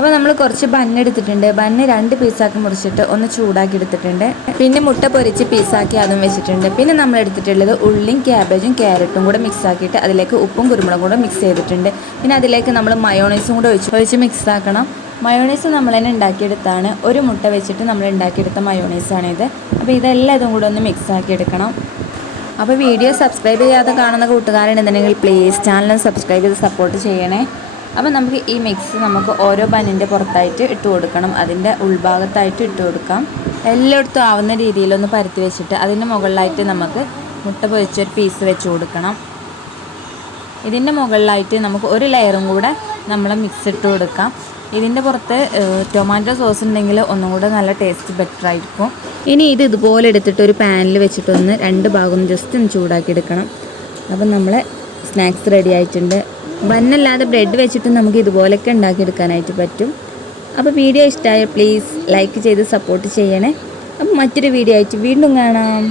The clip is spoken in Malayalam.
അപ്പോൾ നമ്മൾ കുറച്ച് ബണ്ണ് എടുത്തിട്ടുണ്ട്. ബണ്ണ് രണ്ട് പീസാക്കി മുറിച്ചിട്ട് ഒന്ന് ചൂടാക്കി എടുത്തിട്ടുണ്ട്. പിന്നെ മുട്ട പൊരിച്ച് പീസാക്കി അതും വെച്ചിട്ടുണ്ട്. പിന്നെ നമ്മൾ എടുത്തിട്ടുള്ളത് ഉള്ളിയും ക്യാബേജും ക്യാരറ്റും കൂടെ മിക്സ് ആക്കിയിട്ട് അതിലേക്ക് ഉപ്പും കുരുമുളകും കൂടെ മിക്സ് ചെയ്തിട്ടുണ്ട്. പിന്നെ അതിലേക്ക് നമ്മൾ മയോണൈസും കൂടെ ഒഴിച്ച് ഒഴിച്ച് മിക്സ് ആക്കണം. മയോണൈസ് നമ്മൾ തന്നെ ഉണ്ടാക്കിയെടുത്താണ്. ഒരു മുട്ട വെച്ചിട്ട് നമ്മൾ ഉണ്ടാക്കിയെടുത്ത മയോണൈസാണിത് അപ്പോൾ ഇതെല്ലാം ഇതും കൂടെ ഒന്ന് മിക്സ് ആക്കി എടുക്കണം. അപ്പോൾ വീഡിയോ സബ്സ്ക്രൈബ് ചെയ്യാതെ കാണുന്ന കൂട്ടുകാരുണ്ടെന്നുണ്ടെങ്കിൽ പ്ലീസ് ചാനൽ സബ്സ്ക്രൈബ് ചെയ്ത് സപ്പോർട്ട് ചെയ്യണേ. അപ്പോൾ നമുക്ക് ഈ മിക്സ് നമുക്ക് ഓരോ ബനിന്റെ പുറത്തായിട്ട് ഇട്ട് കൊടുക്കണം. അതിന്റെ ഉൾഭാഗത്തായിട്ട് ഇട്ട് കൊടുക്കാം. എല്ലായിടത്തും ആവുന്ന രീതിയിലൊന്ന് പരത്തി വെച്ചിട്ട് അതിന്റെ മുകളിലായിട്ട് നമുക്ക് മുട്ട പൊരിച്ചൊരു പീസ് വെച്ച് കൊടുക്കണം. ഇതിന്റെ മുകളിലായിട്ട് നമുക്ക് ഒരു ലെയറും കൂടെ നമ്മൾ മിക്സ് ഇട്ട് കൊടുക്കാം. ഇതിന്റെ പുറത്ത് ടൊമാറ്റോ സോസ് ഉണ്ടെങ്കിൽ ഒന്നും കൂടെ നല്ല ടേസ്റ്റ് ബെറ്റർ ആയിരിക്കും. ഇനി ഇത് ഇതുപോലെ എടുത്തിട്ട് ഒരു പാനിൽ വെച്ചിട്ടൊന്ന് രണ്ട് ഭാഗം ജസ്റ്റ് ഒന്ന് ചൂടാക്കി എടുക്കണം. അപ്പം നമ്മളെ സ്നാക്സ് റെഡി ആയിട്ടുണ്ട്. ബന്നല്ലാതെ ബ്രെഡ് വെച്ചിട്ട് നമുക്ക് ഇതുപോലെയൊക്കെ ഉണ്ടാക്കിയെടുക്കാനായിട്ട് പറ്റും. അപ്പോൾ വീഡിയോ ഇഷ്ടമായ പ്ലീസ് ലൈക്ക് ചെയ്ത് സപ്പോർട്ട് ചെയ്യണേ. അപ്പം മറ്റൊരു വീഡിയോ ആയിട്ട് വീണ്ടും കാണാം.